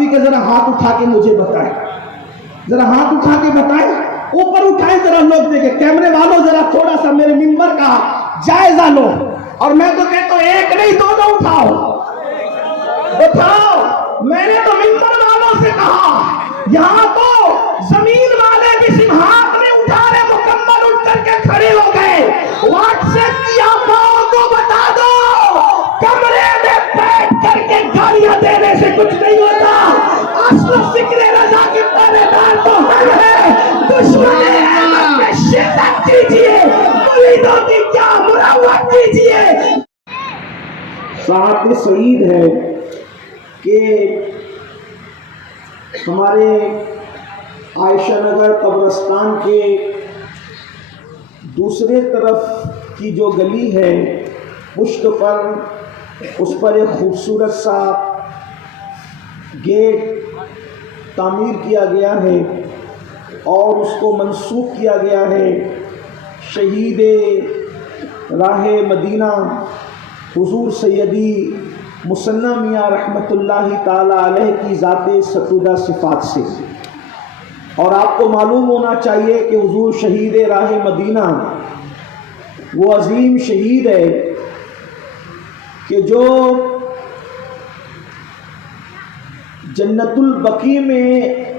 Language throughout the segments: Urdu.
کہ ذرا ہاتھ اٹھا کے مجھے بتائیں، ذرا ہاتھ اٹھا کے بتائیں، اوپر اٹھائیں ذرا لوگ دیکھیں، کیمرے والوں ذرا تھوڑا سا میرے ممبر کا جائزہ لو، اور میں تو کہتا ہوں ایک نہیں دو اٹھاؤ، میں نے تو ممبر والوں سے کہا، یہاں تو زمین والے بھی صرف ہاتھ میں اٹھا رہے، مکمل اٹھ کر کے کھڑے ہو گئے۔ واٹس ایپ کی آقاؤں کو بتا دو، کمرے میں بیٹھ کر کے گالیاں دینے سے کچھ نہیں ہوتا، اصل ذکر رضا کے پہلے دار تو ہم ہیں۔ دشمن احمد میں شدت کیجئے، مریدوں کی کیا مروت کیجئے۔ ساتھ سعید ہے کہ ہمارے عائشہ نگر قبرستان کے دوسرے طرف کی جو گلی ہے، پشت پر اس پر ایک خوبصورت سا گیٹ تعمیر کیا گیا ہے اور اس کو منسوب کیا گیا ہے شہید راہ مدینہ حضور سیدی مصنع میاں رحمت اللہ تعالی علیہ کی ذات ستودہ صفات سے۔ اور آپ کو معلوم ہونا چاہیے کہ حضور شہید راہ مدینہ وہ عظیم شہید ہے کہ جو جنت البقیع میں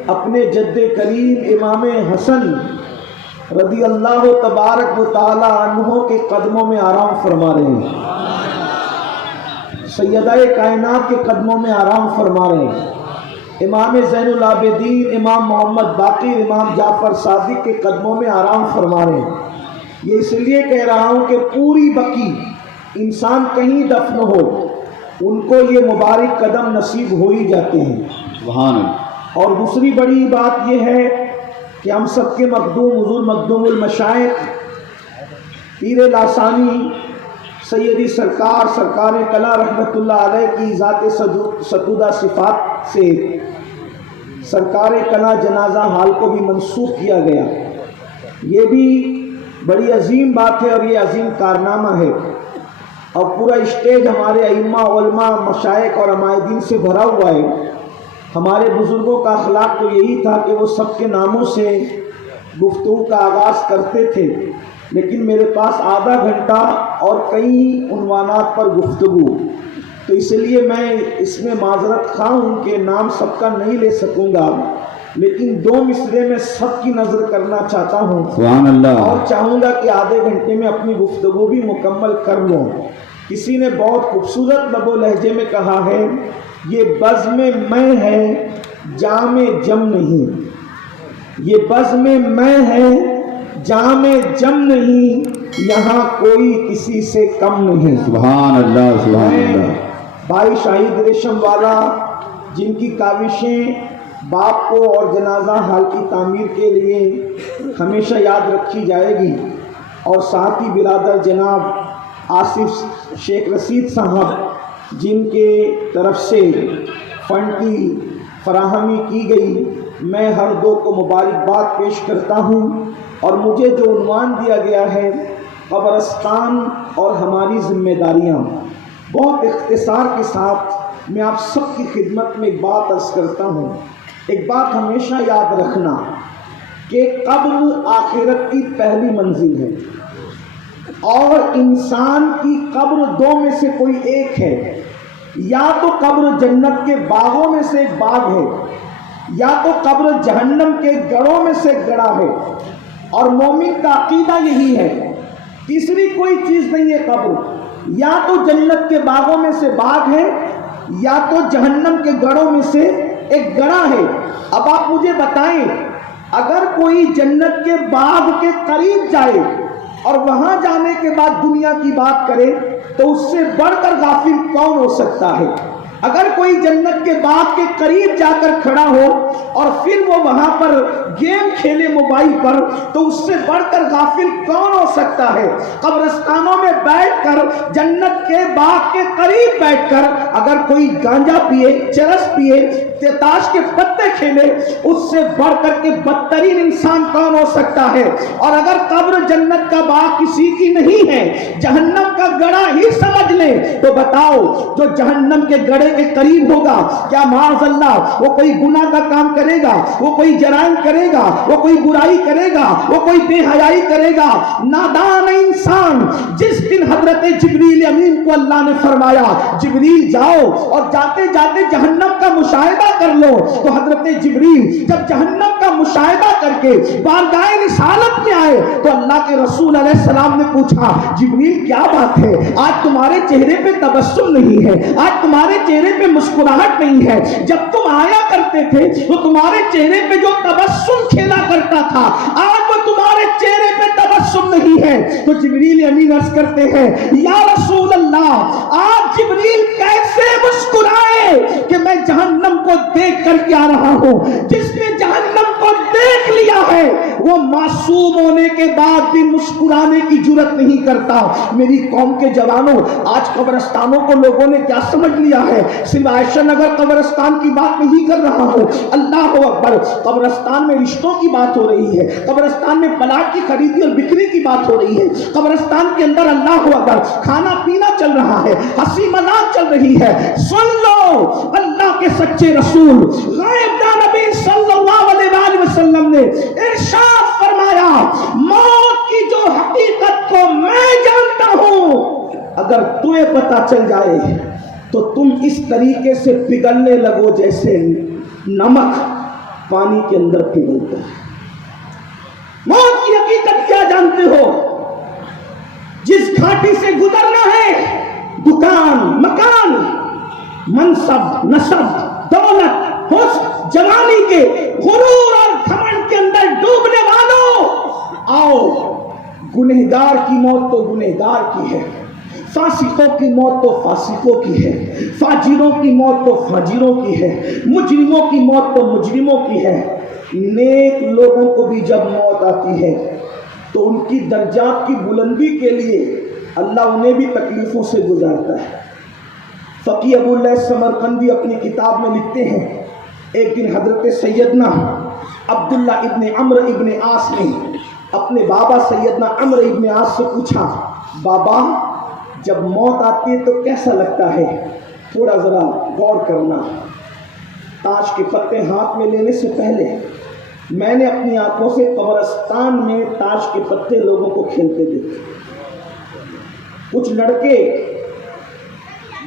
اپنے جد کریم امام حسن رضی اللہ تبارک و تعالی عنہ کے قدموں میں آرام فرما رہے ہیں، سیدہ کائنات کے قدموں میں آرام فرما رہے ہیں، امام زین العابدین امام محمد باقر امام جعفر صادق کے قدموں میں آرام فرما رہے ہیں۔ یہ اس لیے کہہ رہا ہوں کہ پوری بقیع انسان کہیں دفن ہو، ان کو یہ مبارک قدم نصیب ہو ہی جاتے ہیں۔ سبحان اللہ۔ اور دوسری بڑی بات یہ ہے کہ ہم سب کے مخدوم حضور مخدوم المشائخ پیر لاسانی سیدی سرکار کلا رحمت اللہ علیہ کی ذات ستودہ صفات سے سرکار کلا جنازہ حال کو بھی منسوخ کیا گیا۔ یہ بھی بڑی عظیم بات ہے اور یہ عظیم کارنامہ ہے، اور پورا اسٹیج ہمارے ائمہ علماء مشائخ اور عمائدین سے بھرا ہوا ہے۔ ہمارے بزرگوں کا اخلاق تو یہی تھا کہ وہ سب کے ناموں سے گفتگو کا آغاز کرتے تھے، لیکن میرے پاس آدھا گھنٹہ اور کئی عنوانات پر گفتگو، تو اس لیے میں اس میں معذرت خواہ ہوں کہ نام سب کا نہیں لے سکوں گا، لیکن دو مصرے میں سب کی نظر کرنا چاہتا ہوں، سبحان اللہ، اور چاہوں گا کہ آدھے گھنٹے میں اپنی گفتگو بھی مکمل کر لوں۔ کسی نے بہت خوبصورت لب و لہجے میں کہا ہے، یہ بزم میں ہے جام جم نہیں، یہ بزم میں ہے جام جم نہیں، یہاں کوئی کسی سے کم نہیں۔ سبحان اللہ سبحان اللہ۔ بھائی شاہد ریشم والا جن کی کاوشیں باپ کو اور جنازہ حال کی تعمیر کے لیے ہمیشہ یاد رکھی جائے گی، اور ساتھ ہی برادر جناب آصف شیخ رشید صاحب جن کے طرف سے فنڈ کی فراہمی کی گئی، میں ہر دو کو مبارکباد پیش کرتا ہوں۔ اور مجھے جو عنوان دیا گیا ہے قبرستان اور ہماری ذمہ داریاں، بہت اختصار کے ساتھ میں آپ سب کی خدمت میں ایک بات عرض کرتا ہوں۔ ایک بات ہمیشہ یاد رکھنا کہ قبر آخرت کی پہلی منزل ہے، اور انسان کی قبر دو میں سے کوئی ایک ہے، یا تو قبر جنت کے باغوں میں سے ایک باغ ہے، یا تو قبر جہنم کے گڑھوں میں سے ایک گڑھا ہے، اور مومن کا عقیدہ یہی ہے، تیسری کوئی چیز نہیں ہے قبر، یا تو جنت کے باغوں میں سے باغ ہے، یا تو جہنم کے گڑھوں میں سے ایک گڑھا ہے۔ اب آپ مجھے بتائیں، اگر کوئی جنت کے باغ کے قریب جائے اور وہاں جانے کے بعد دنیا کی بات کرے تو اس سے بڑھ کر غافل کون ہو سکتا ہے؟ اگر کوئی جنت کے باغ کے قریب جا کر کھڑا ہو اور پھر وہ وہاں پر گیم کھیلے موبائل پر تو اس سے بڑھ کر غافل کون ہو سکتا ہے؟ قبرستانوں میں بیٹھ کر جنت کے باغ کے قریب بیٹھ کر اگر کوئی گانجا پیے، چرس پیے، تاش کے پتے کھیلے، اس سے بڑھ کر کے بدترین انسان کون ہو سکتا ہے؟ اور اگر قبر جنت کا باغ کسی کی نہیں ہے، جہنم کا گڑھا ہی سمجھ لیں، تو بتاؤ جو جہنم کے گڑھے چہرے کے قریب ہوگا؟ کیا معاذ اللہ وہ کوئی گناہ کا کام کرے گا، وہ کوئی جرائم کرے گا، وہ کوئی برائی کرے گا، وہ کوئی بے حیائی کرے گا؟ نادان انسان! جس دن حضرت جبریل امین کو اللہ نے فرمایا جبریل جاؤ اور جاتے جاتے جہنم کا مشاہدہ کر لو، تو حضرت جبریل جب جہنم کا مشاہدہ کر کے بارگاہ رسالت میں آئے تو اللہ کے رسول علیہ السلام نے پوچھا جبریل کیا بات ہے، آج تمہارے چہرے پہ تبسم نہیں ہے، آج تمہارے چہرے پہ مسکراہٹ نہیں ہے، جب تم آیا کرتے تھے تو تمہارے چہرے پہ جو تبسم کھیلا کرتا تھا آج وہ تمہارے چہرے پہ تبسم نہیں ہے۔ تو جبریل امین عرض کرتے ہیں یا رسول اللہ آج جبریل کیسے مسکرائے کہ میں جہنم کو دیکھ کر کے آ رہا ہوں؟ جس نے جہنم کو دیکھ لیا ہے وہ معصوم ہونے کے بعد بھی مسکرانے کی جرت نہیں کرتا۔ میری قوم کے جوانوں، آج قبرستانوں کو لوگوں نے کیا سمجھ لیا ہے؟ صرف عائشہ نگر قبرستان کی بات نہیں کر رہا ہوں، اللہ اکبر، قبرستان میں رشتوں کی بات ہو رہی ہے، قبرستان میں پلاٹ کی خریدی اور بکری کی بات ہو رہی ہے، قبرستان کے اندر اللہ اکبر کھانا پینا چل رہا ہے، ہنسی مذاق چل رہی ہے۔ سن لو، اللہ کے سچے رسول غائب نبی صلی اللہ علیہ وسلم نے ارشاد فرمایا موت کی جو حقیقت کو میں جانتا ہوں، اگر تمہیں پتا چل جائے تو تم اس طریقے سے پگھلنے لگو جیسے نمک پانی کے اندر پگھلتا ہے۔ موت کی حقیقت کیا جانتے ہو؟ جس گھاٹی سے گزرنا ہے، دکان، مکان، منصب، نسب، دولت، حسن، جوانی کے غرور اور گھمنڈ کے اندر ڈوبنے والوں، آؤ، گنہگار کی موت تو گنہگار کی ہے، فاسقوں کی موت تو فاسقوں کی ہے، فاجروں کی موت تو فاجروں کی ہے، مجرموں کی موت تو مجرموں کی ہے۔ نیک لوگوں کو بھی جب موت آتی ہے تو ان کی درجات کی بلندی کے لیے اللہ انہیں بھی تکلیفوں سے گزارتا ہے۔ فقی ابو اللہ سمرقندی اپنی کتاب میں لکھتے ہیں ایک دن حضرت سیدنا عبداللہ ابن عمرو ابن عاص نے اپنے بابا سیدنا عمرو ابن عاص سے پوچھا بابا جب موت آتی ہے تو کیسا لگتا ہے؟ تھوڑا ذرا غور کرنا۔ تاش کے پتے ہاتھ میں لینے سے پہلے میں نے اپنی آنکھوں سے قبرستان میں تاش کے پتے لوگوں کو کھیلتے دیکھے۔ کچھ لڑکے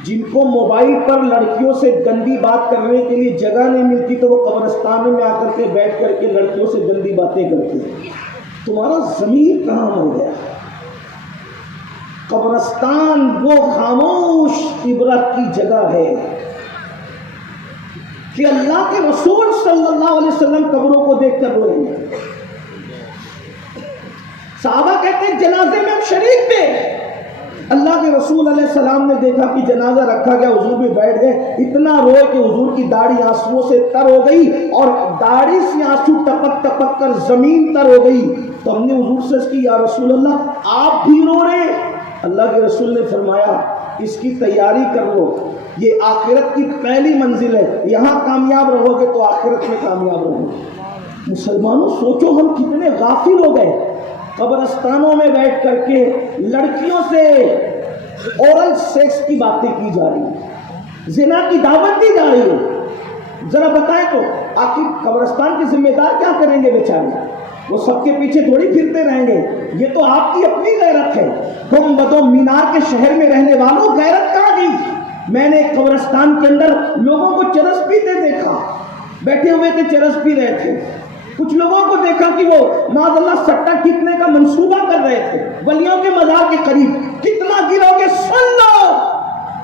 جن کو موبائل پر لڑکیوں سے گندی بات کرنے کے لیے جگہ نہیں ملتی تو وہ قبرستان میں آ کر کے بیٹھ کر کے لڑکیوں سے گندی باتیں کرتے ہیں۔ تمہارا ضمیر کہاں مر گیا؟ قبرستان وہ خاموش عبرت کی جگہ ہے کہ اللہ کے رسول صلی اللہ علیہ وسلم قبروں کو دیکھ کر روئے ہیں۔ صحابہ کہتے ہیں جنازے میں ہم شریک تھے، اللہ کے رسول علیہ السلام نے دیکھا کہ جنازہ رکھا گیا، حضور بھی بیٹھ گئے، اتنا روئے کہ حضور کی داڑھی آنسوؤں سے تر ہو گئی اور داڑھی سے آنسو ٹپک ٹپک کر زمین تر ہو گئی۔ تو ہم نے حضور سے اس کی یا رسول اللہ آپ بھی رو رہے ہیں؟ اللہ کے رسول نے فرمایا اس کی تیاری کر لو، یہ آخرت کی پہلی منزل ہے، یہاں کامیاب رہو گے تو آخرت میں کامیاب رہو گے۔ مسلمانوں سوچو ہم کتنے غافل ہو گئے، قبرستانوں میں بیٹھ کر کے لڑکیوں سے اورل سیکس کی باتیں کی جا رہی ہیں، زنا کی دعوت دی جا رہی ہے۔ ذرا بتائیں تو آخر قبرستان کے ذمہ دار کیا کریں گے بیچارے؟ وہ سب کے پیچھے تھوڑی پھرتے رہیں گے، یہ تو آپ کی اپنی غیرت ہے۔ تم بدو مینار کے شہر میں رہنے والوں غیرت کہاں گئی؟ میں نے قبرستان کے اندر لوگوں کو چرس پیتے دیکھا، بیٹھے ہوئے تھے چرس پی رہے تھے۔ کچھ لوگوں کو دیکھا کہ وہ معاذ اللہ سٹا ٹھیکنے کا منصوبہ کر رہے تھے ولیوں کے مزار کے قریب۔ کتنا گرو گے؟ سن لو،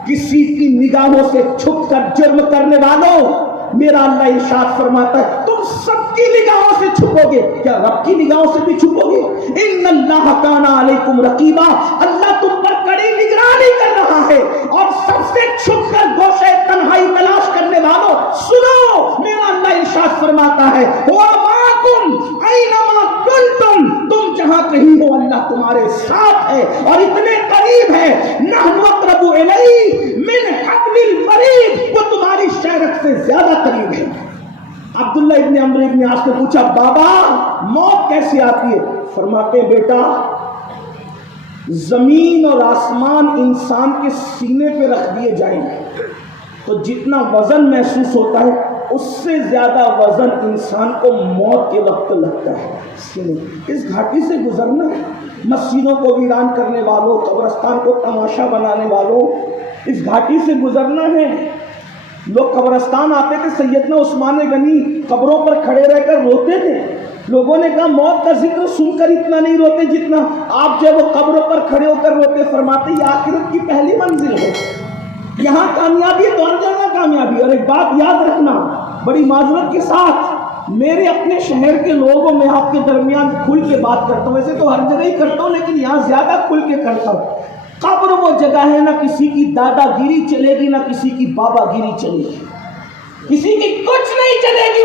کسی کی نگاہوں سے چھپ کر جرم کرنے والوں، میرا اللہ ارشاد فرماتا ہے تم سب کی نگاہوں سے چھپو گے، کیا رب کی نگاہوں سے بھی چھپو گے؟ ان اللہ کان علیکم رقیبا، اللہ تم پر کڑی نگرانی کر رہا ہے۔ اور سب سے چھپ کر گوشے تنہائی تلاش کرنے والوں سنو، میرا اللہ ارشاد فرماتا ہے وَمَعَكُمْ أَيْنَمَا كُنْتُمْ، تم جہاں کہیں ہو اللہ تمہارے ساتھ ہے اور اتنے قریب ہے۔ نَحْنُ أَقْرَبُ إِلَيْهِ مِنْ حَبْلِ الْوَرِيدِ، وہ تمہاری شہرت سے زیادہ قریب ہے۔ عبداللہ ابن عمرو ابن عاص نے پوچھا بابا موت کیسے آتی ہے؟ فرماتے ہیں بیٹا زمین اور آسمان انسان کے سینے پہ رکھ دیے جائیں گے، تو جتنا وزن محسوس ہوتا ہے اس سے زیادہ وزن انسان کو موت کے وقت لگتا ہے۔ اس گھاٹی سے گزرنا ہے، مسجدوں کو ویران کرنے والوں، قبرستان کو تماشا بنانے والوں، اس گھاٹی سے گزرنا ہے۔ لوگ قبرستان آتے تھے، سیدنا عثمان غنی قبروں پر کھڑے رہ کر روتے تھے۔ لوگوں نے کہا موت کا ذکر سن کر اتنا نہیں روتے جتنا آپ جب وہ قبروں پر کھڑے ہو کر روتے۔ فرماتے یہ آخرت کی پہلی منزل ہے، یہاں کامیابی ہے تو ہر جگہ کامیابی۔ اور ایک بات یاد رکھنا بڑی معذرت کے ساتھ، میرے اپنے شہر کے لوگوں میں آپ کے درمیان کھل کے بات کرتا ہوں، ویسے تو ہر جگہ ہی کرتا ہوں لیکن یہاں زیادہ کھل کے کرتا ہوں۔ قبر وہ جگہ ہے نہ کسی کی دادا گیری چلے گی نہ کسی کی بابا گیری چلے گی، کسی کی کچھ نہیں چلے گی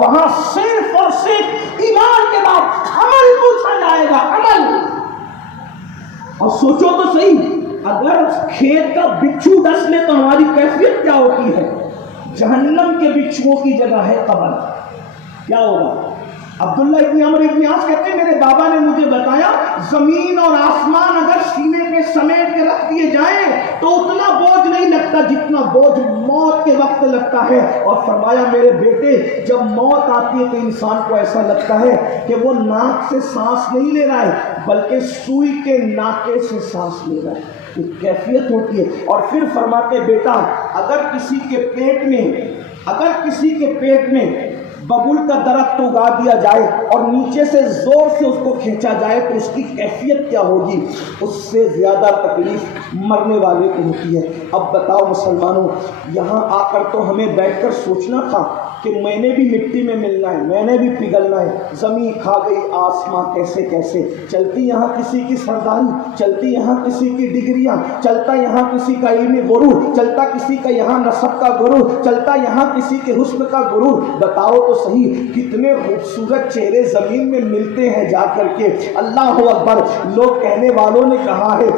وہاں صرف اور صرف ایمان کے بعد عمل پوچھا جائے گا، عمل۔ اور سوچو تو صحیح، اگر کھیت کا بچھو ڈس لے تو ہماری کیفیت کیا ہوتی ہے؟ جہنم کے بچھوؤں کی جگہ ہے قبر، کیا ہوگا؟ عبداللہ ابن عمرو ابن عاص کہتے ہیں میرے بابا نے مجھے بتایا زمین اور آسمان اگر سینے پہ سمیٹ کے رکھ دیے جائیں تو اتنا بوجھ نہیں لگتا جتنا بوجھ موت کے وقت لگتا ہے۔ اور فرمایا میرے بیٹے جب موت آتی ہے تو انسان کو ایسا لگتا ہے کہ وہ ناک سے سانس نہیں لے رہا ہے بلکہ سوئی کے ناکے سے سانس لے رہا ہے، ایک کیفیت ہوتی ہے۔ اور پھر فرماتے بیٹا اگر کسی کے پیٹ میں ببول کا درخت اگا دیا جائے اور نیچے سے زور سے اس کو کھینچا جائے تو اس کی کیفیت کیا ہوگی؟ اس سے زیادہ تکلیف مرنے والے کو ہوتی ہے۔ اب بتاؤ مسلمانوں، یہاں آ کر تو ہمیں بیٹھ کر سوچنا تھا کہ میں نے بھی مٹی میں ملنا ہے، میں نے بھی پگھلنا ہے۔ زمین کھا گئی آسماں کیسے کیسے، چلتی یہاں کسی کی سرداری، چلتی یہاں کسی کی ڈگریاں، چلتا یہاں کسی کا علمی غرور، چلتا کسی کا یہاں نسب کا غرور، چلتا یہاں کسی کے حسن کا غرور۔ بتاؤ تو صحیح کتنے خوبصورت چہرے زمین میں ملتے ہیں جا کر کے، اللہ اکبر۔ لوگ کہنے والوں نے کہا ہے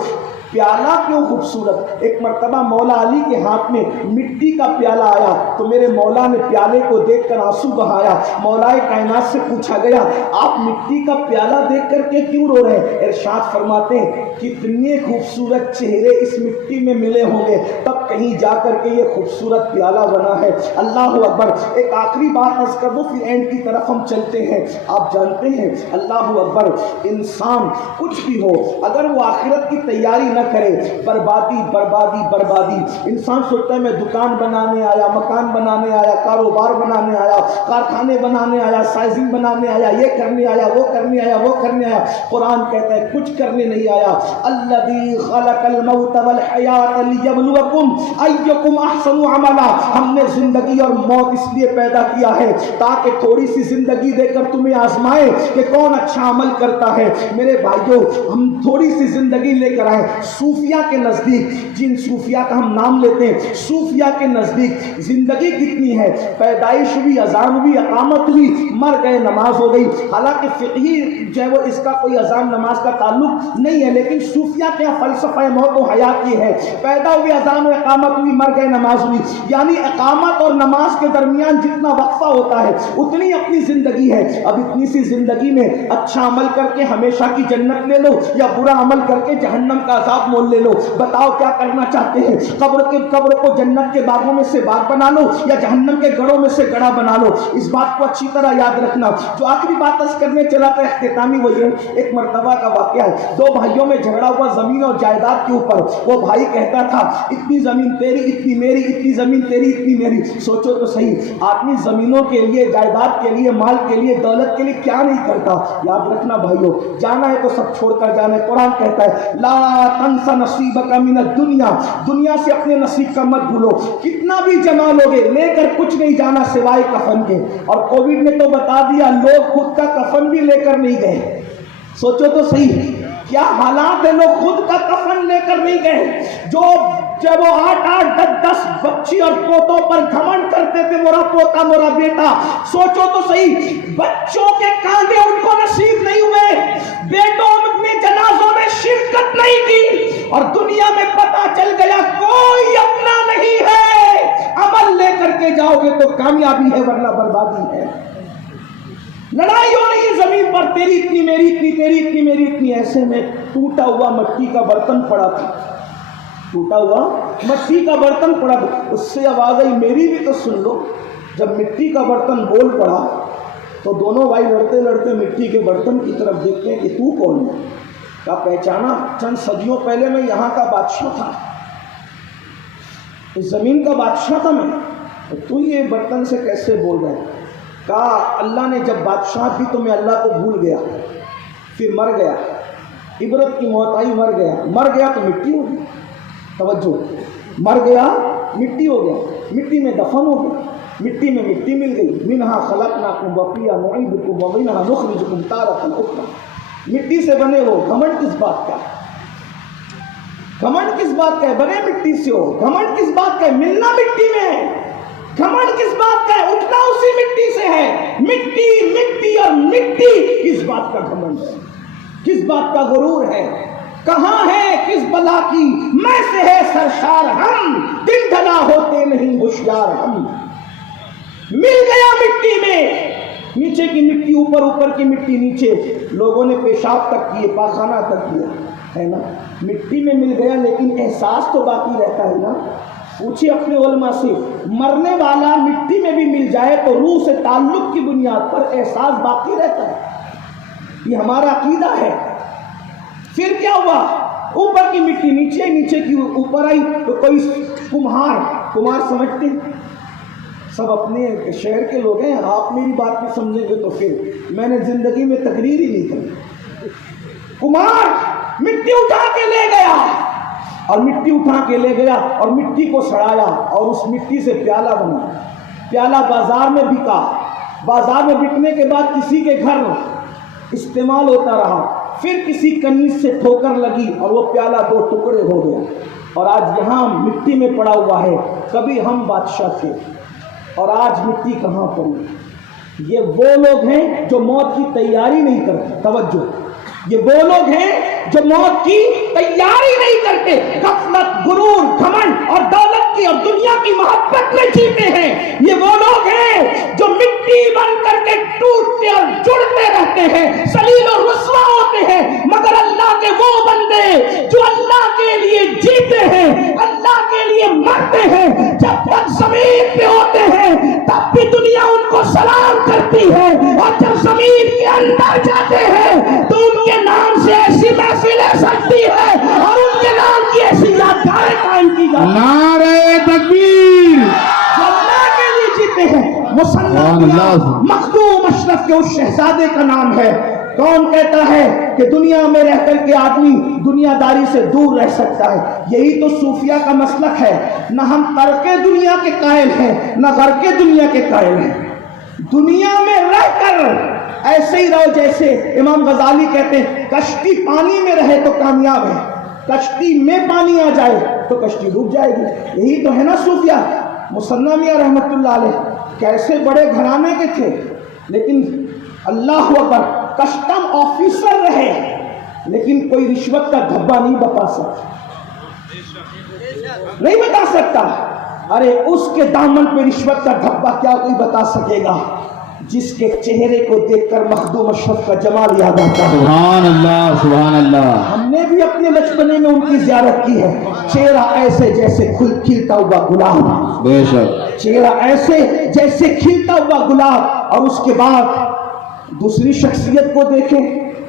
پیالہ کیوں خوبصورت؟ ایک مرتبہ مولا علی کے ہاتھ میں مٹی کا پیالہ آیا تو میرے مولا نے پیالے کو دیکھ کر آنسو بہایا۔ مولا کائنات سے پوچھا گیا آپ مٹی کا پیالہ دیکھ کر کے کیوں رو رہے ہیں؟ ارشاد فرماتے ہیں کتنے خوبصورت چہرے اس مٹی میں ملے ہوں گے تب کہیں جا کر کے یہ خوبصورت پیالہ بنا ہے۔ اللہ اکبر۔ ایک آخری بات عرض کر دو پھر اینڈ کی طرف ہم چلتے ہیں۔ آپ جانتے ہیں اللہ اکبر، انسان کچھ بھی ہو اگر وہ آخرت کی تیاری نہ کرے بربادی بربادی بربادی۔ انسان سوچتا ہے میں دکان بنانے آیا، مکان بنانے آیا، کاروبار بنانے آیا، کارخانے بنانے آیا، سائزنگ بنانے آیا، یہ کرنے آیا، وہ کرنے آیا، وہ کرنے آیا۔ قرآن کہتا ہے کچھ کرنے نہیں آیا۔ الذی خلق الموت والحیات لیبلوکم ایکم احسن عملا۔ ہم نے زندگی اور موت اس لیے پیدا کیا ہے تاکہ تھوڑی سی زندگی دے کر تمہیں آزمائے کہ کون اچھا عمل کرتا ہے۔ میرے بھائیوں ہم تھوڑی سی زندگی لے کر آئے۔ صوفیہ کے نزدیک، جن صوفیہ کا ہم نام لیتے ہیں، صوفیہ کے نزدیک زندگی کتنی ہے؟ پیدائش ہوئی، اذان ہوئی، اقامت ہوئی، مر گئے، نماز ہو گئی۔ حالانکہ فقہی جو ہے وہ اس کا کوئی اذان نماز کا تعلق نہیں ہے، لیکن صوفیہ کے فلسفہ موت و حیات یہ ہے پیدا ہوئی، اذان و اقامت ہوئی، مر گئے، نماز ہوئی۔ یعنی اقامت اور نماز کے درمیان جتنا وقفہ ہوتا ہے اتنی اپنی زندگی ہے۔ اب اتنی سی زندگی میں اچھا عمل کر کے ہمیشہ کی جنت لے لو یا برا عمل کر کے جہنم کا عذاب مول لے لو، بتاؤ کیا کرنا چاہتے ہیں؟ قبر کو جنت کے باغوں میں سے باغ بنا لو یا جہنم کے گڑھوں میں سے گڑھا بنا لو؟ اس بات کو اچھی طرح یاد رکھنا۔ جو آخری بات عرض کرنے چلا تھا اختتامی وہ یہ، ایک مرتبہ کا واقعہ ہے، دو بھائیوں میں جھگڑا ہوا زمین اور جائیداد کے اوپر۔ وہ بھائی کہتا تھا اتنی زمین تیری، اتنی میری، اتنی زمین تیری، اتنی میری۔ سوچو تو صحیح آدمی زمینوں کے لیے، جائیداد کے لیے، مال کے لیے، دولت کے لیے کیا نہیں کرتا؟ یاد رکھنا بھائیوں، جانا ہے تو سب چھوڑ کر جانا ہے۔ قرآن کہتا ہے لا تنس نصیبک من الدنیا، دنیا سے اپنے نصیب کا مت بھولو۔ کتنا بھی جما لوگے لے کر کچھ نہیں جانا سوائے کفن کے۔ اور کووڈ نے تو بتا دیا لوگ خود کا کفن بھی لے کر نہیں گئے۔ سوچو تو صحیح کیا حالات ہے، لوگ خود کا کفن لے کر نہیں گئے۔ جو جب وہ 8-8 10 بچی اور پوتوں پر گھمنڈ کرتے تھے میرا پوتا میرا بیٹا، سوچو تو صحیح بچوں کے کاندھے ان کو نصیب نہیں ہوئے، بیٹوں نے جنازوں میں شرکت نہیں کی، اور دنیا میں پتہ چل گیا کوئی اپنا نہیں ہے۔ عمل لے کر کے جاؤ گے تو کامیابی ہے ورنہ بربادی ہے۔ لڑائی ہو رہی ہے زمین پر، تیری اتنی میری اتنی، تیری اتنی میری اتنی۔ ایسے میں ٹوٹا ہوا مٹی کا برتن پڑا تھا، ٹوٹا ہوا مٹی کا برتن پڑا، اس سے آواز آئی میری بھی تو سن لو۔ جب مٹی کا برتن بول پڑا تو دونوں بھائی لڑتے لڑتے مٹی کے برتن کی طرف دیکھتے ہیں کہ تو کون ہے؟ کہا پہچانا، چند صدیوں پہلے میں یہاں کا بادشاہ تھا، اس زمین کا بادشاہ تھا میں، تو یہ برتن سے کیسے بول رہے ہیں؟ کہا اللہ نے جب بادشاہ دی تو میں اللہ کو بھول گیا، پھر مر گیا، عبرت کی موت آئی، مر گیا تو مٹی ہو گئی۔ توجہ، مر گیا مٹی ہو گیا، مٹی میں دفن ہو گیا، مٹی میں مٹی مل گئی۔ منہا خلقناکم وفیہا نعیدکم ومنہا نخرجکم تارۃ اخری، مٹی سے بنے ہو، گھمنڈ کس بات کا؟ گھمنڈ کس بات کا ہے؟ بنے مٹی سے ہو، گھمنڈ کس بات کا ہے؟ ملنا مٹی میں ہے، گھمنڈ کس بات کا ہے؟ اٹھنا اسی مٹی سے ہے۔ مٹی مٹی اور مٹی کس بات کا گھمنڈ ہے؟ کس بات کا غرور ہے؟ کہاں ہے کس بلا کی میں سے ہے سرشار ہم، دن ڈھلا ہوتے نہیں ہوشیار ہم۔ مل گیا مٹی میں، نیچے کی مٹی اوپر، اوپر کی مٹی نیچے، لوگوں نے پیشاب تک کیے، پاخانہ تک کیا ہے نا، مٹی میں مل گیا لیکن احساس تو باقی رہتا ہے نا۔ پوچھے اپنے علماء سے، مرنے والا مٹی میں بھی مل جائے تو روح سے تعلق کی بنیاد پر احساس باقی رہتا ہے، یہ ہمارا عقیدہ ہے۔ پھر کیا ہوا؟ اوپر کی مٹی نیچے، نیچے کی اوپر آئی تو کوئی کمہار سمجھتے ہیں، سب اپنے شہر کے لوگ ہیں، آپ میری بات نہیں سمجھیں گے تو پھر میں نے زندگی میں تقریر ہی نہیں کی۔ کمہار مٹی اٹھا کے لے گیا، اور مٹی اٹھا کے لے گیا اور مٹی کو سڑایا اور اس مٹی سے پیالہ بنا، پیالہ بازار میں بکا، بازار میں بکنے کے بعد کسی کے گھر استعمال ہوتا رہا، پھر کسی کنیز سے ٹھوکر لگی اور وہ پیالہ 2 ٹکڑے ہو گیا، اور آج یہاں مٹی میں پڑا ہوا ہے۔ کبھی ہم بادشاہ تھے اور آج مٹی کہاں پڑی؟ یہ وہ لوگ ہیں جو موت کی تیاری نہیں کرتے، توجہ، یہ وہ لوگ ہیں جو موت کی تیاری نہیں کرتے، غفلت، غرور، گھمنڈ اور دولت کی اور دنیا کی محبت میں جیتے ہیں۔ یہ وہ لوگ ہیں جو مٹی بن کر کے ٹوٹتے اور جڑتے رہتے ہیں، ذلیل اور رسوا ہوتے ہیں، مگر اللہ کے وہ بندے جو اللہ کے لیے جیتے ہیں، اللہ کے لیے مرتے ہیں، جب تک زمین پہ ہوتے ہیں تب بھی دنیا ان کو سلام کرتی ہے، اور جب زمین کے اندر جاتے ہیں تو ان کے نام سے ایسی محفلیں سجتی ہے اور ان کے نام کی ایسی یادگاریں قائم کی جاتی ہیں۔ نعرہ تکبیر! جو اللہ کے لیے جیتے ہیں، مصنف مخدوم اشرف کے اس شہزادے کا نام ہے۔ کون کہتا ہے کہ دنیا میں رہ کر کے آدمی دنیا داری سے دور رہ سکتا ہے؟ یہی تو صوفیہ کا مسلک ہے۔ نہ ہم ترک دنیا کے قائل ہیں، نہ غرق دنیا کے قائل ہیں۔ دنیا میں رہ کر ایسے ہی رہو جیسے امام غزالی کہتے ہیں، کشتی پانی میں رہے تو کامیاب ہے، کشتی میں پانی آ جائے تو کشتی ڈوب جائے گی۔ یہی تو ہے نا صوفیہ۔ مصنع میاں رحمت اللہ علیہ کیسے بڑے گھرانے کے تھے، لیکن اللہ اکبر کسٹم آفیسر رہے، لیکن کوئی رشوت کا دھبا نہیں بتا سکتا، نہیں بتا سکتا۔ ارے اس کے دامن پہ رشوت کا دھبا کیا کوئی بتا سکے گا جس کے چہرے کو دیکھ کر مخدوم اشرف کا جمال یاد آتا ہے؟ سبحان اللہ، سبحان اللہ۔ ہم نے بھی اپنے بچپنے میں ان کی زیارت کی ہے، چہرہ ایسے جیسے کھلتا ہوا گلاب، بے شک، چہرہ ایسے جیسے کھلتا ہوا گلاب، اور اس کے بعد دوسری شخصیت کو دیکھیں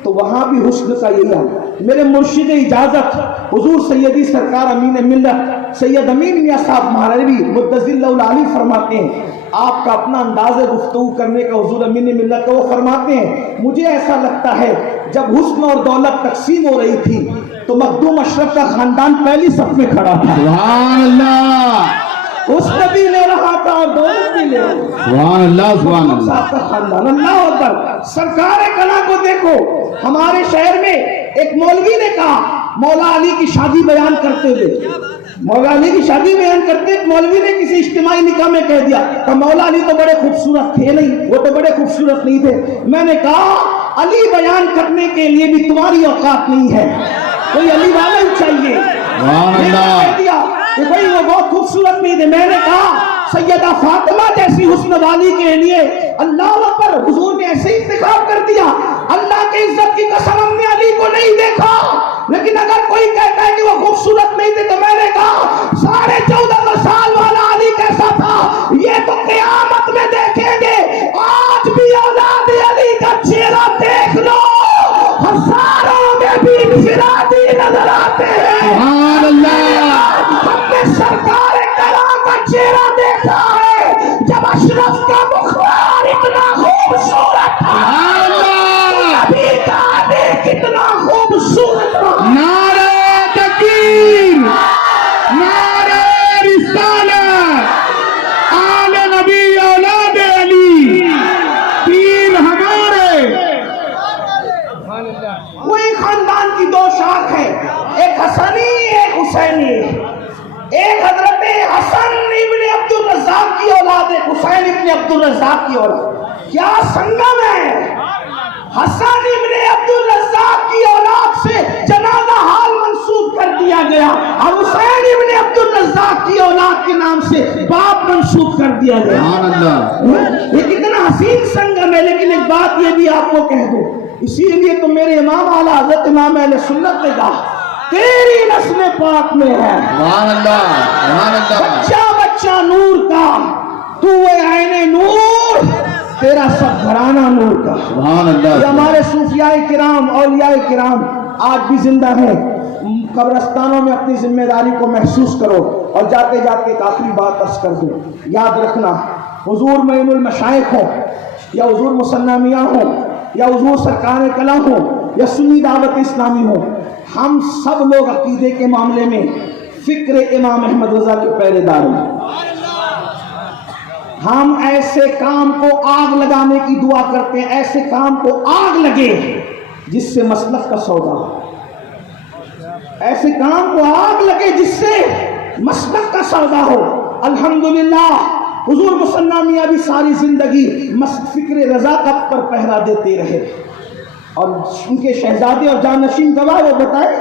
تو وہاں بھی حسن کا یہی حال۔ میرے مرشد اجازت حضور سیدی سرکار امین ملت سید امین میاں صاحب مہاروی مدظل اللہ علی فرماتے ہیں، آپ کا اپنا انداز گفتگو کرنے کا حضور امین ملت کا، وہ فرماتے ہیں مجھے ایسا لگتا ہے جب حسن اور دولت تقسیم ہو رہی تھی تو مخدوم اشرف کا خاندان پہلی صف میں کھڑا تھا۔ سبحان اللہ، حسن بھی لے رہا تھا اور دولت بھی لے رہا تھا۔ سبحان اللہ، سبحان مخدوم اللہ۔ صاحب کا خاندان، اللہ اکبر۔ سرکار کلا کو دیکھو، ہمارے شہر میں ایک مولوی نے کہا، مولا علی کی شادی بیان کرتے ہوئے، مولا علی کی شادی بیان کرتے ایک مولوی نے کسی اجتماعی نکاح میں کہہ دیا کہ مولا علی تو بڑے خوبصورت تھے نہیں، وہ تو بڑے خوبصورت نہیں تھے۔ میں نے کہا علی بیان کرنے کے لیے بھی تمہاری اوقات نہیں ہے، کوئی علی والا ہی چاہیے۔ سبحان اللہ۔ کہہ دیا کہ بھائی وہ بہت خوبصورت نہیں تھے۔ میں نے کہا سیدہ فاطمہ جیسی حسن والی کے لیے اللہ پر حضور نے ایسے انتخاب کر دیا. اللہ کی عزت کی قسم ہم نے علی کو نہیں دیکھا, لیکن اگر کوئی کہتا ہے کہ وہ خوبصورت نہیں تھے تو میں نے کہا 14.5 سال والا علی کیسا تھا یہ تو قیامت میں دیکھیں گے. آج بھی اولاد علی کا چہرہ دیکھ لو, ہزاروں میں بھی انفرادی نظر آتے ہیں. سبحان اللہ, ہم نے سرکار کرام کا چہرہ دیکھا ہے جب اشرف کا مخار اتنا خوبصورت تھا, سبحان اللہ, نبی کا آنے کتنا خوبصورت تھا. نعرہ تکبیر, نعرہ رسالت, آل نبی اولاد علی, پیر ہمارے. وہی خاندان کی 2 شاخ ہے, ایک حسنی ایک حسینی. ایک حضرت حسن ابن عبد الرزاق کی اولاد ہے, حسین ابن عبد الرزاق کی اولاد. کیا سنگم ہے. حسن ابن عبد الرزاق کی اولاد سے جنازہ حال منسوب کر دیا گیا اور حسین ابن عبد الرزاق کی اولاد کے نام سے باپ منسوب کر دیا گیا. سبحان اللہ, یہ کتنا حسین سنگم ہے. لیکن ایک بات یہ بھی آپ کو کہہ دوں, اسی لیے تو میرے امام اعلیٰ حضرت امام اہل سنت نے کہا تیری نسل پاک میں ہے سبحان اللہ, سبحان اللہ, بچہ بچہ نور کا, تو عین نور, تیرا سب گھرانہ نور کا. سبحان اللہ. یہ ہمارے صوفیاء کرام اولیاء کرام آج بھی زندہ ہیں. قبرستانوں میں اپنی ذمہ داری کو محسوس کرو. اور جاتے جاتے ایک آخری بات عرض کر دوں, یاد رکھنا حضور معین المشائخ ہو یا حضور مصنع میاں ہو یا حضور سرکار کلا ہو یا سنی دعوت اسلامی ہو, ہم سب لوگ عقیدے کے معاملے میں فکر امام احمد رضا کے پہرے دار ہیں. ہم ایسے کام کو آگ لگانے کی دعا کرتے ہیں, ایسے کام کو آگ لگے جس سے مسلک کا سودا ہو, ایسے کام کو آگ لگے جس سے مسلک کا سودا ہو. الحمدللہ حضور مصنع میاں بھی ساری زندگی فکر رضا پر پہرا دیتے رہے, اور ان کے شہزادے اور جانشین گواہ وہ بتائے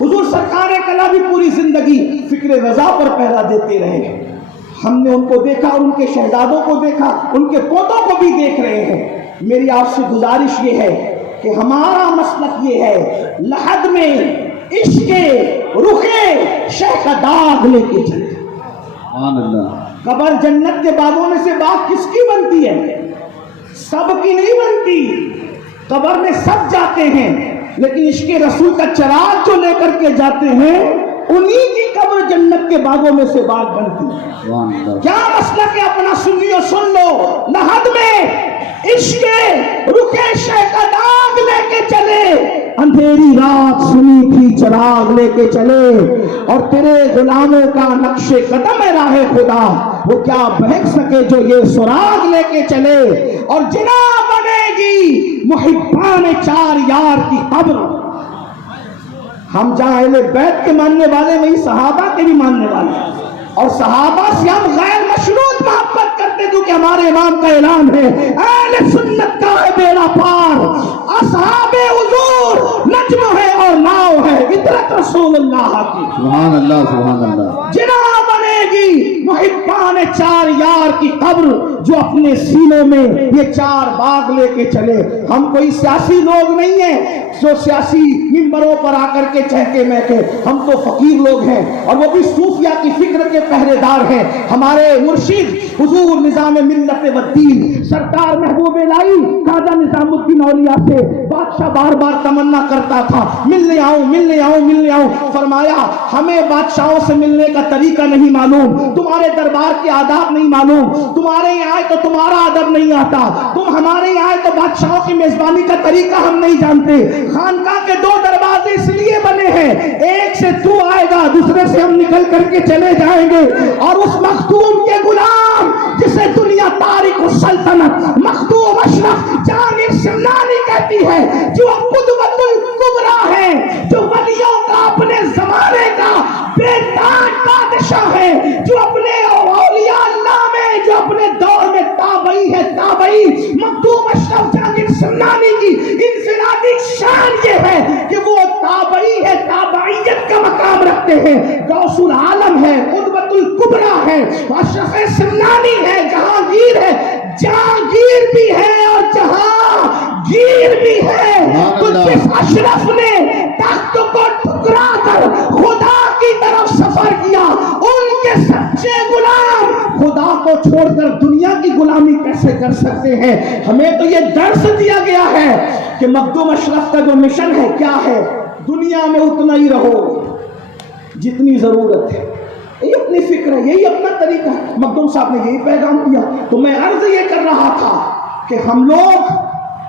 حضور سرکار کلا بھی پوری زندگی فکر رضا پر پہرا دیتے رہے. ہم نے ان کو دیکھا اور ان کے شہزادوں کو دیکھا, ان کے پوتوں کو بھی دیکھ رہے ہیں. میری آپ سے گزارش یہ ہے کہ ہمارا مسلک یہ ہے لحد میں عشق رخے شہ کا داغ لے کے چلے. سبحان اللہ. قبر جنت کے باغوں میں سے باغ کس کی بنتی ہے؟ سب کی نہیں بنتی. قبر میں سب جاتے ہیں, لیکن عشق رسول کا چراغ جو لے کر کے جاتے ہیں انہی کی قبر جنت کے باغوں میں سے باغ بنتی ہے. سبحان اللہ. کیا مسئلہ کہ اپنا سنیو سن لو, لحد میں عشق رخے شہ کا داغ لے کے چلے, اندھیری رات سنی تھی چراغ لے کے چلے, اور تیرے غلاموں کا نقش قدم ہے راہ خدا, وہ کیا بہک سکے جو یہ سراغ لے کے چلے. اور جنا بنے گی محبان 4 یار کی قبر. ہم جہاں اہل بیت کے ماننے والے وہی صحابہ کے بھی ماننے والے, اور صحابہ سے ہم غیر مشروط محبت کرتے کیونکہ ہمارے امام کا اعلان ہے اہل سنت کا ہے بیڑا پار, اصحاب حضور نجم ہے اور ناؤ ہے عطرت رسول اللہ کی. سبحان اللہ, سبحان اللہ. جنا بنے گی محبان 4 یار کی قبر جو اپنے سینوں میں یہ 4 باغ لے کے چلے. ہم کوئی سیاسی لوگ نہیں ہیں جو سیاسی ممبروں پر آ کر کے چہکے مہکے, ہم تو فقیر لوگ ہیں, اور وہ بھی صوفیہ کی فکر کے پہرے دار ہیں. ہمارے مرشد حضور نظام ملت والدین سرکار محبوب الہی خواجہ نظام الدین اولیاء سے بادشاہ بار بار تمنا کرتا تھا ملنے آؤں ملنے آؤں ملنے آؤں. فرمایا ہمیں بادشاہوں سے ملنے کا طریقہ نہیں معلوم, تمہارے دربار کے آداب نہیں معلوم, تمہارے یہاں آئے تو تمہارا ادب نہیں آتا, تم ہمارے یہاں آئے تو بادشاہوں کی میزبانی کا طریقہ ہم نہیں جانتے. خانقاہ کے 2 دروازے اس لیے بنے ہیں, ایک سے تو آئے گا, دوسرے سے ہم نکل کر کے چلے جائیں گے. اور اس مخدوم کے غلام جسے دنیا تاریخ السلطنت مخدوم اشرف جہانگیر سمنانی کہتی ہے, جو قدوۃ الکبریٰ ہے, جو ولیوں کا اپنے زمانے کا بے تاج بادشاہ ہے, جو اپنے اولیاء اللہ میں جو اپنے دور میں تابعی ہے, تابعی مخدوم اشرف جہانگیر سمنانی کی انفرادی شان یہ ہے کہ وہ تابعی ہے, تابعیت کا مقام رکھتے ہیں. غوث العالم ہے, قدوۃ الکبریٰ ہے, اشرف سمنانی ہے, جہانگیر ہے. جہانگیر پیر بھی ہے اور جہاں گیر بھی ہے، تو جس اشرف نے تخت کو ٹھکرا کر خدا کی طرف سفر کیا، ان کے سچے غلام خدا کو چھوڑ کر دنیا کی غلامی کیسے کر سکتے ہیں؟ ہمیں تو یہ درس دیا گیا ہے کہ مخدوم اشرف کا جو مشن ہے کیا ہے؟ دنیا میں اتنا ہی رہو جتنی ضرورت ہے، یہی اپنی فکر ہے، یہی اپنا طریقہ ہے۔ مخدوم صاحب نے یہی پیغام دیا۔ تو میں عرض یہ کر رہا تھا کہ ہم لوگ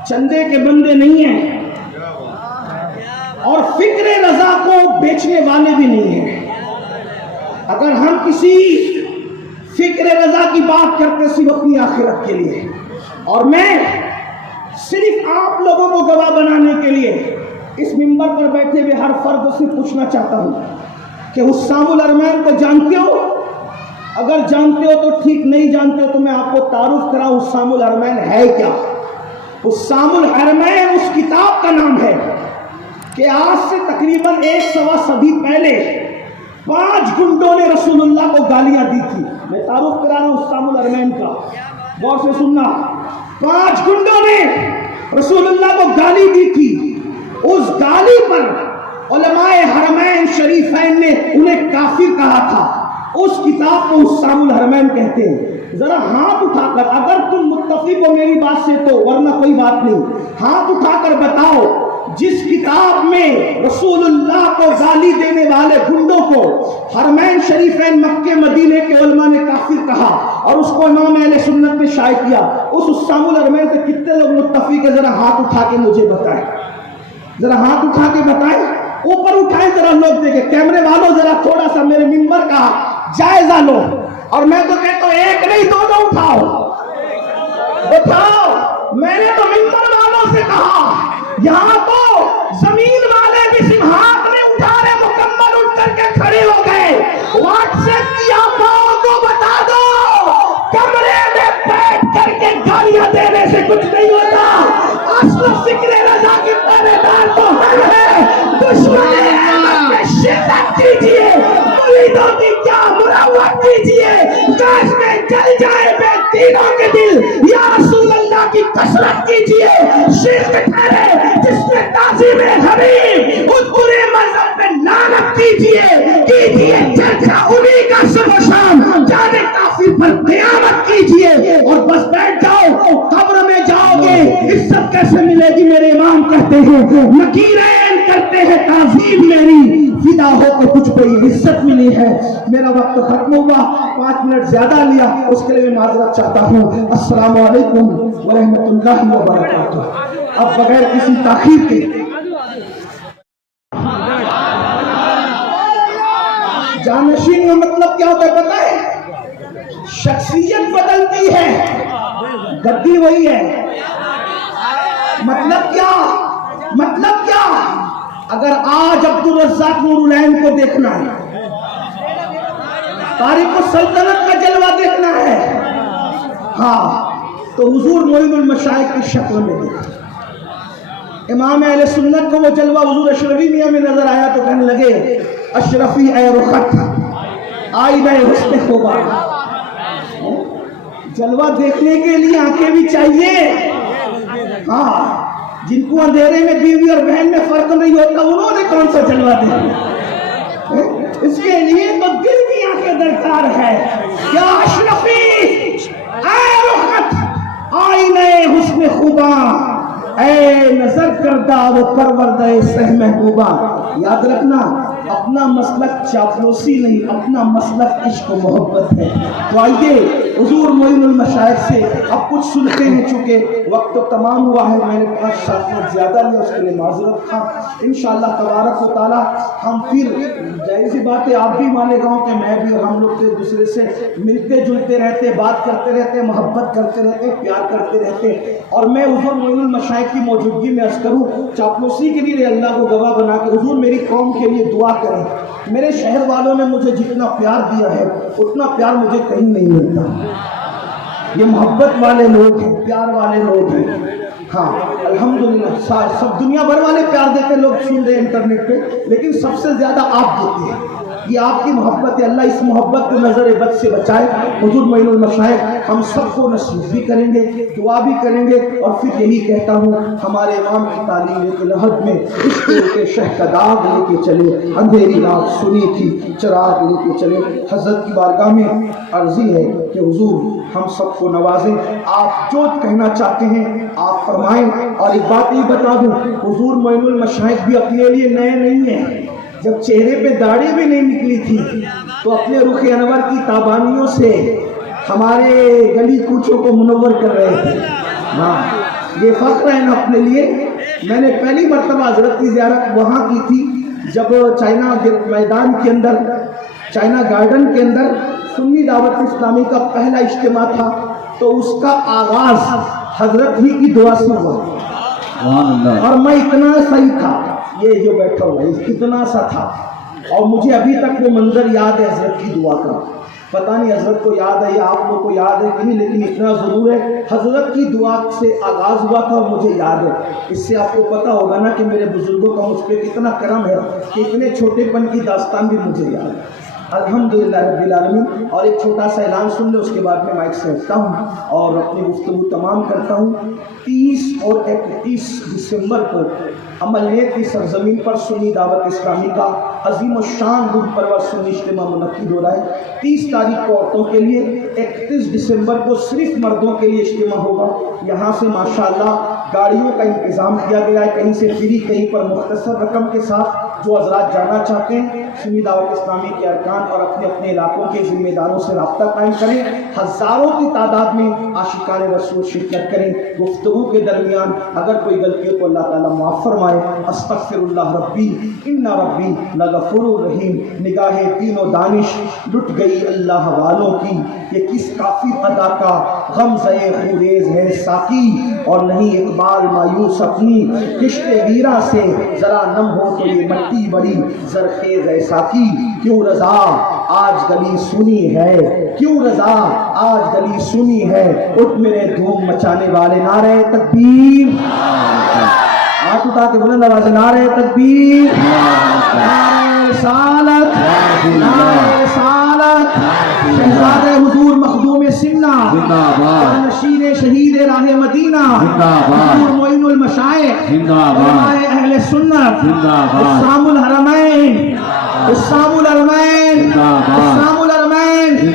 چندے کے بندے نہیں ہیں اور فکر رضا کو بیچنے والے بھی نہیں ہیں۔ اگر ہم کسی فکر رضا کی بات کرتے صرف اپنی آخرت کے لیے، اور میں صرف آپ لوگوں کو گواہ بنانے کے لیے اس منبر پر بیٹھے ہوئے ہر فرد سے پوچھنا چاہتا ہوں کہ حسام الحرمین کو جانتے ہو؟ اگر جانتے ہو تو ٹھیک، نہیں جانتے ہو تو میں آپ کو تعارف کراؤں حسام الحرمین ہے کیا۔ حسام الحرمین اس کتاب کا نام ہے کہ آج سے تقریباً 1.25 صدی پہلے 5 گنڈوں نے رسول اللہ کو گالیاں دی تھی۔ میں تعارف کرا رہا ہوں حسام الحرمین کا، غور سے سننا۔ 5 گنڈوں نے رسول اللہ کو گالی دی تھی، اس گالی پر علماء حرمین شریفین نے انہیں کافر کہا تھا۔ اس کتاب کو حسام الحرمین کہتے ہیں۔ ذرا ہاتھ اٹھا کر، اگر تم متفق ہو میری بات سے تو، ورنہ کوئی بات نہیں، ہاتھ اٹھا کر بتاؤ جس کتاب میں رسول اللہ کو گالی دینے والے گنڈوں کو حرمین شریفین مکے مدینے کے علماء نے کافر کہا اور اس کو امام اہل سنت نے شائع کیا، اس حسام الحرمین سے کتنے لوگ متفق ہیں؟ ذرا ہاتھ اٹھا کے مجھے بتائیں، ذرا ہاتھ اٹھا کے بتائیں، اوپر اٹھائیں ذرا لوگ دیکھیں۔ کیمرے والوں ذرا تھوڑا سا میرے منبر کا جائزہ لو، اور میں تو کہتا ہوں ایک نہیں دونوں اٹھاؤ، اٹھاؤ۔ میں نے تو منبر والوں سے کہا، یہاں تو زمین والے بھی صرف ہاتھ نہیں اٹھا رہے، مکمل اٹھ کر کے کھڑے ہو گئے۔ واٹس ایپ کی آقاؤں کو بتا دو، کمرے میں بیٹھ کر کے گالیاں دینے سے کچھ نہیں ہوتا۔ اصل فکر رضا کے پہلے دار تو ہم ہیں۔ دشمن احمد میں شدت کیجئے، مریدوں کی کیا مروت کیجئے، کاش میں جل جائے بے دینوں کے دل، یا رسول اللہ کی کثرت کیجئے۔ شرک ٹھہرے جس میں تعظیم حبیب، اس برے مذہب میں لعنت کیجئے چرچا انہی کا صبح و شام، جانے کافر پر قیامت کیجئے، اور بس بیٹھ جاؤ۔ قبر میں جاؤ گے عزت کیسے ملے گی؟ میرے امام کہتے ہیں نکیرین کرتے ہیں تعظیم میری، فدا ہو کو کچھ کوئی عزت ملی ہے۔ میرا وقت ختم ہوا، 5 منٹ زیادہ لیا، اس کے لیے میں معذرت چاہتا ہوں۔ السلام علیکم ورحمۃ اللہ وبرکاتہ۔ اب بغیر کسی تاخیر کے جانشین کا مطلب کیا ہوتا ہے پتہ ہے؟ شخصیت بدلتی ہے، گدی وہی ہے۔ مطلب کیا؟ مطلب کیا؟ اگر آج عبدالرزاق نور العین کو دیکھنا ہے، تاریخ السلطنت کا جلوہ دیکھنا ہے، ہاں تو حضور معین المشائخ کی شکل میں دیکھا۔ امام اہل سنت کو وہ جلوہ حضور اشرفی میاں میں نظر آیا تو کہنے لگے اشرفی اے رخت آئینہ حسن خوبا۔ جلوہ دیکھنے کے لیے آنکھیں بھی چاہیے، ہاں جن کو اندھیرے میں بیوی اور بہن میں فرق نہیں ہوتا انہوں نے کون سا جلوہ دیکھنا؟ اس کے لیے تو دل کی آنکھیں درکار ہے۔ یا اشرفی اے رخت آئینہ حسن خوبا، اے نظر کردہ وہ پروردہ سہ محبوبہ۔ یاد رکھنا اپنا مسلک چاپلوسی نہیں، اپنا مسلک عشق و محبت ہے۔ تو آئیے حضور معین المشائخ سے اب کچھ سنتے ہیں، چونکہ وقت تو تمام ہوا ہے، میں نے 5 منٹ زیادہ لیا، اس کے لیے معذرت تھا۔ انشاءاللہ تبارک و تعالی ہم پھر ظاہر سی بات ہے آپ بھی مانے گا کہ میں بھی، اور ہم لوگ ایک دوسرے سے ملتے جلتے رہتے، بات کرتے رہتے، محبت کرتے رہتے، پیار کرتے رہتے۔ اور میں حضور معین المشائخ کی موجودگی میں عرض کروں، چاپلوسی کے لیے اللہ کو گواہ بنا کے حضور میری قوم کے لیے دعا کریں۔ میرے شہر والوں نے مجھے جتنا پیار دیا ہے اتنا پیار مجھے کہیں نہیں ملتا۔ یہ محبت والے لوگ ہیں، پیار والے لوگ ہیں، ہاں الحمدللہ۔ سب دنیا بھر والے پیار دیتے، لوگ سن رہے انٹرنیٹ پہ، لیکن سب سے زیادہ آپ دیتے ہیں۔ یہ آپ کی محبت ہے، اللہ اس محبت کو نظر بد سے بچائے۔ حضور معین المشائخ ہم سب کو نصیحت بھی کریں گے، دعا بھی کریں گے، اور پھر یہی کہتا ہوں ہمارے امام کی تعلیم کے لحد میں عشق کے شہ کا داغ لے کے چلے، اندھیری رات سنی تھی چراغ لے کے چلے۔ حضرت کی بارگاہ میں عرضی ہے کہ حضور ہم سب کو نوازیں، آپ جو کہنا چاہتے ہیں آپ فرمائیں۔ اور ایک بات یہ بتا دوں، حضور معین المشائخ بھی اپنے لیے نئے نہیں ہیں۔ جب چہرے پہ داڑھی بھی نہیں نکلی تھی تو اپنے رخ انور کی تابانیوں سے ہمارے گلی کوچوں کو منور کر رہے تھے۔ ہاں یہ فخر ہے نا اپنے لیے۔ میں نے پہلی مرتبہ حضرت کی زیارت وہاں کی تھی جب چائنا میدان کے اندر، چائنا گارڈن کے اندر سنی دعوت اسلامی کا پہلا اجتماع تھا، تو اس کا آغاز حضرت ہی کی دعا سے ہوا، اور میں اتنا صحیح تھا، یہ جو بیٹھا ہوا ہے اتنا سا تھا، اور مجھے ابھی تک وہ منظر یاد ہے حضرت کی دعا کا۔ پتہ نہیں حضرت کو یاد ہے یا آپ لوگ کو یاد ہے کہ نہیں، لیکن اتنا ضرور ہے حضرت کی دعا سے آغاز ہوا تھا، مجھے یاد ہے۔ اس سے آپ کو پتہ ہوگا نا کہ میرے بزرگوں کا مجھ پہ کتنا کرم ہے کہ اتنے چھوٹے پن کی داستان بھی مجھے یاد ہے۔ الحمدللہ رب العالمین۔ اور ایک چھوٹا سا اعلان سن لے، اس کے بعد میں مائک سے ہٹتا ہوں اور اپنی گفتگو تمام کرتا ہوں۔ 30 اور 31 دسمبر کو عملیت کی سرزمین پر سنی دعوت اسلامی کا عظیم الشان روح پرور سنی اجتماع منعقد ہو رہا ہے۔ 30 تاریخ کو عورتوں کے لیے، 31 دسمبر کو صرف مردوں کے لیے اجتماع ہوگا۔ یہاں سے ماشاءاللہ گاڑیوں کا انتظام کیا گیا ہے، کہیں سے فری، کہیں پر مختصر رقم کے ساتھ۔ جو حضرات جانا چاہتے ہیں سنی دعوت اسلامی کے ارکان اور اپنے اپنے علاقوں کے ذمہ داروں سے رابطہ قائم کریں۔ ہزاروں کی تعداد میں عاشقان رسول شرکت کریں۔ گفتگو کے درمیان اگر کوئی غلطی ہو تو اللہ تعالیٰ معاف فرمائے۔ استغفر اللہ ربی ان ربی لغفور رحیم۔ نگاہ دین و دانش لٹ گئی اللہ والوں کی، یہ کس کافر ادا کا غمزہ خوریز ہے ساقی، اور نہیں اقبال مایوس اپنی کشت ویرا سے، ذرا نم ہو تو یہ مٹی بڑی زرخیز ہے ساقی۔ کیوں رضا آج گلی سنی ہے، کیوں رضا آج گلی سنی ہے، اٹھ میرے دھوم مچانے والے، نعرہ تکبیر، ہاتھ اٹھا کے بلند آواز، نعرہ تکبیر، نعرہ رسالت، نعرہ رسالت۔ شہزادہ حضور مخدوم سمنا، نشین شہید راہ مدینہ، حضور معین المشائخ، علماء اہل سنت، حسام الحرمین، حسام الحرمین، حسام الحرمین۔